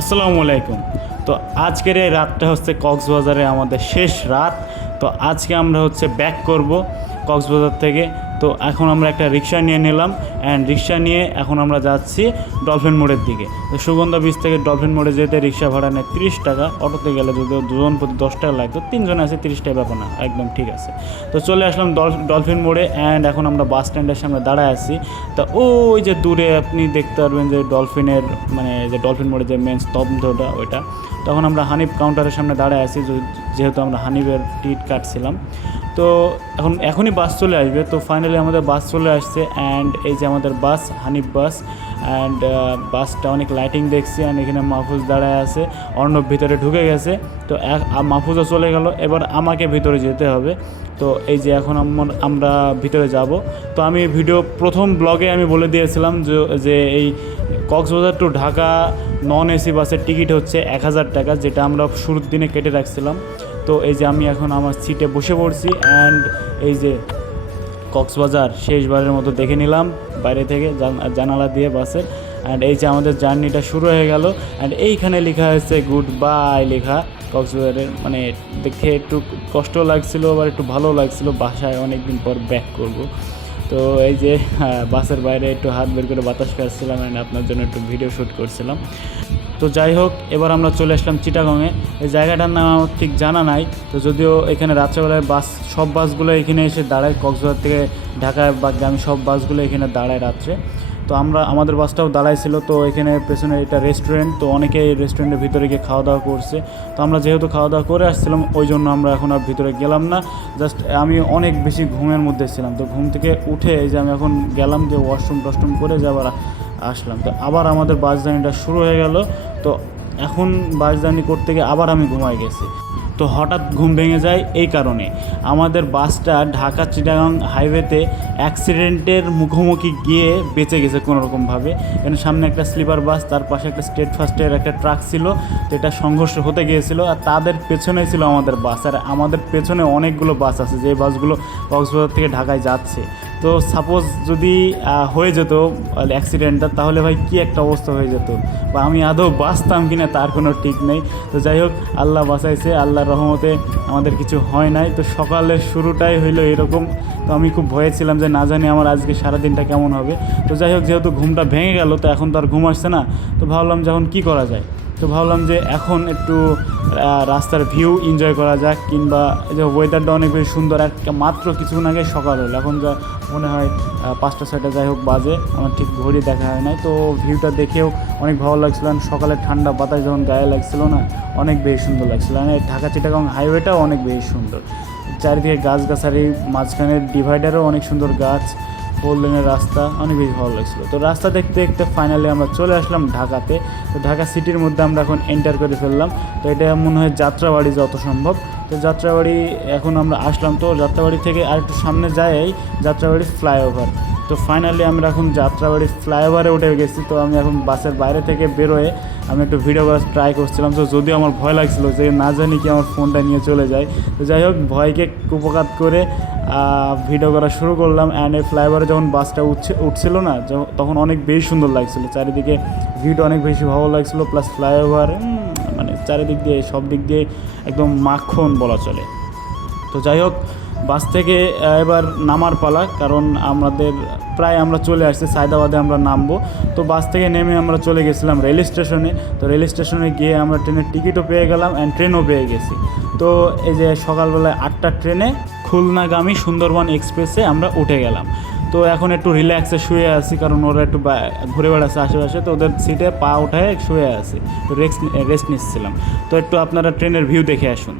আসসালামু আলাইকুম। তো আজকের এই রাতটা হচ্ছে কক্সবাজারে আমাদের শেষ রাত। তো আজকে আমরা হচ্ছে ব্যাক করব কক্সবাজার থেকে। তো এখন আমরা একটা রিক্সা নিয়ে নিলাম অ্যান্ড রিক্সা নিয়ে এখন আমরা যাচ্ছি ডলফিন মোড়ের দিকে। তো সুগন্ধা বিচ থেকে ডলফিন মোড়ে যেতে রিক্সা ভাড়া নেয় 30 টাকা, অটোতে গেলে যদি দুজন প্রতি 10 টাকা লাগতো, 3 জন আছে 30 টাকা ব্যাপার না, একদম ঠিক আছে। তো চলে আসলাম ডলফিন মোড়ে অ্যান্ড এখন আমরা বাস স্ট্যান্ডের সামনে দাঁড়ায় আছি। তা ওই যে দূরে আপনি দেখতে পারবেন যে ডলফিনের মানে যে ডলফিন মোড়ে যে মেন স্তব্ধটা ওইটা। তখন আমরা হানিফ কাউন্টারের সামনে দাঁড়ায় আছি, যেহেতু আমরা হানিফের টিকিট কাটছিলাম। তো এখনই বাস চলে আসবে। তো ফাইনালি আমাদের বাস চলে আসছে অ্যান্ড এই যে আমাদের বাস, হানিফ বাস। অ্যান্ড বাসটা অনেক লাইটিং দেখছি অ্যান্ড এখানে মাহফুজ দাঁড়ায় আছে, অর্ণব ভিতরে ঢুকে গেছে। তো মাহফুজও চলে গেল, এবার আমাকে ভিতরে যেতে হবে। তো এই যে এখন আমরা ভিতরে যাব। তো আমি প্রথম ব্লগে আমি বলে দিয়েছিলাম যে এই Cox's Bazar to Dhaka non AC বাসের টিকিট হচ্ছে 1000 টাকা, যেটা আমরা শুরুর দিনে কেটে রাখছিলাম। তো এই যে আমি এখন আমার সিটে বসে পড়ছি অ্যান্ড এই যে কক্সবাজার শেষবারের মতো দেখে নিলাম বাইরে থেকে জানালা দিয়ে বাসের। অ্যান্ড এই যে আমাদের জার্নিটা শুরু হয়ে গেল অ্যান্ড এইখানে লেখা হয়েছে গুড বাই লেখা কক্সবাজারের। মানে দেখে একটু কষ্ট লাগছিল, আবার একটু ভালো লাগছিল, বাসায় অনেক দিন পর ব্যাক করব। তো এই যে বাসের বাইরে একটু হাত বের করে বাতাস খাচ্ছিলাম অ্যান্ড আপনার জন্য একটু ভিডিও শ্যুট করছিলাম। তো যাই হোক, এবার আমরা চলে আসলাম চিটাগংয়ে। এই জায়গাটার নাম আমার ঠিক জানা নাই। তো যদিও এখানে রাত্রেবেলায় সব বাসগুলো এখানে এসে দাঁড়ায়, কক্সবাজার থেকে ঢাকায় বাদগামী সব বাসগুলো এখানে দাঁড়ায় রাত্রে। তো আমাদের বাসটাও দাঁড়াইছিল। তো এখানে পেছনে এটা রেস্টুরেন্ট, তো অনেকে রেস্টুরেন্টের ভিতরে গিয়ে খাওয়া দাওয়া করছে। তো আমরা যেহেতু খাওয়া দাওয়া করে আসছিলাম ওই জন্য আমরা এখন আর ভিতরে গেলাম না। জাস্ট আমি অনেক বেশি ঘুমের মধ্যে ছিলাম। তো ঘুম থেকে উঠে এই যে আমি এখন গেলাম যে ওয়াশরুম করে যে আবার আসলাম। তো আবার আমাদের বাস জার্নিটা শুরু হয়ে গেল। তো এখন বাস জার্নি করতে গিয়ে আবার আমি ঘুমাই গেছি। তো হঠাৎ ঘুম ভেঙে যায় এই কারণে, আমাদের বাসটা ঢাকা চিটাগাং হাইওয়েতে অ্যাক্সিডেন্টের মুখোমুখি গিয়ে বেঁচে গেছে কোনোরকমভাবে। এখানে সামনে একটা স্লিপার বাস, তার পাশে একটা স্টেট ফার্স্টের একটা ট্রাক ছিল, তো এটা সংঘর্ষ হতে গিয়েছিল। আর তাদের পেছনে ছিল আমাদের বাস, আর আমাদের পেছনে অনেকগুলো বাস আছে যে বাসগুলো কক্সবাজার থেকে ঢাকায় যাচ্ছে। তো সাপোজ যদি হয়ে যেত অ্যাক্সিডেন্টটা, তাহলে ভাই কী একটা অবস্থা হয়ে যেত, বা আমি আদৌ বাঁচতাম কিনা তার কোনো ঠিক নেই। তো যাই হোক, আল্লাহ বাঁচাইছে, আল্লাহর রহমতে আমাদের কিছু হয় নাই। তো সকালের শুরুটাই হইলো এরকম। তো আমি খুব ভয়ে ছিলাম যে না জানি আমার আজকে সারাদিনটা কেমন হবে। তো যাই হোক, যেহেতু ঘুমটা ভেঙে গেল, তো এখন তো আর ঘুম আসছে না। তো ভাবলাম যখন কী করা যায়, তো ভাবলাম যে এখন একটু রাস্তার ভিউ এনজয় করা যাক, কিংবা যে ওয়েদারটা অনেক বেশি সুন্দর। আর মাত্র কিছুক্ষণ আগে সকাল হলো, এখন যা মনে হয় 5টা 6টা যাই হোক বাজে, আমার ঠিক ঘড়ি দেখা হয় নাই। তো ভিউটা দেখেও অনেক ভালো লাগছিলো। সকালে ঠান্ডা বাতাস যখন গায়ে লাগছিলো না, অনেক বেশি সুন্দর লাগছিলো। আর ঢাকা চিটাগং হাইওয়েটাও অনেক বেশি সুন্দর, চারিদিকে গাছগাছালি, মাঝখানের ডিভাইডারও অনেক সুন্দর গাছ, 4 লেনের রাস্তা, অনেক বেশি ভালো লাগছিলো। তো রাস্তা দেখতে দেখতে ফাইনালি আমরা চলে আসলাম ঢাকাতে। তো ঢাকা সিটির মধ্যে আমরা এখন এন্টার করে ফেললাম। তো এটা মনে হয় যাত্রাবাড়ি যত সম্ভব। তো যাত্রাবাড়ি এখন আমরা আসলাম। তো যাত্রাবাড়ি থেকে আর একটু সামনে যাই যাত্রাবাড়ি ফ্লাইওভার। তো ফাইনালি আমরা এখন যাত্রাবাড়ি ফ্লাইওভারে উঠে গেছি। তো আমি এখন বাসের বাইরে থেকে বেরোয় আমি একটু ভিডিও করার ট্রাই করছিলাম। তো যদিও আমার ভয় লাগছিলো যে না জানি কি আমার ফোনটা নিয়ে চলে যায়। তো যাই হোক, ভয়কে কুপঘাত করে ভিডিও করা শুরু করলাম। অ্যান্ড এই ফ্লাইওভারে যখন বাসটা উঠছিল না, তখন অনেক বেশি সুন্দর লাগছিলো, চারিদিকে ভিউটা অনেক বেশি ভালো লাগছিলো। প্লাস ফ্লাইওভার মানে চারিদিক দিয়ে সব দিক দিয়ে একদম মাখন বলা চলে। তো যাই হোক, বাস থেকে এবার নামার পালা, কারণ আমরা চলে আসছি সায়দাবাদে, আমরা নামবো। তো বাস থেকে নেমে আমরা চলে গেছিলাম রেল স্টেশনে। তো রেল স্টেশনে গিয়ে আমরা ট্রেনের টিকিটও পেয়ে গেলাম অ্যান্ড ট্রেনও পেয়ে গেছি। তো এই যে সকালবেলায় 8টার ট্রেনে খুলনাগামী সুন্দরবন এক্সপ্রেসে আমরা উঠে গেলাম। তো এখন একটু রিল্যাক্সে শুয়ে আছি, কারণ ওরা একটু ঘুরে বেড়াচ্ছে আশেপাশে। তো ওদের সিটে পা উঠায় শুয়ে আছি, তো রেস্ট নিচ্ছিলাম। তো একটু আপনারা ট্রেনের ভিউ দেখে আসুন।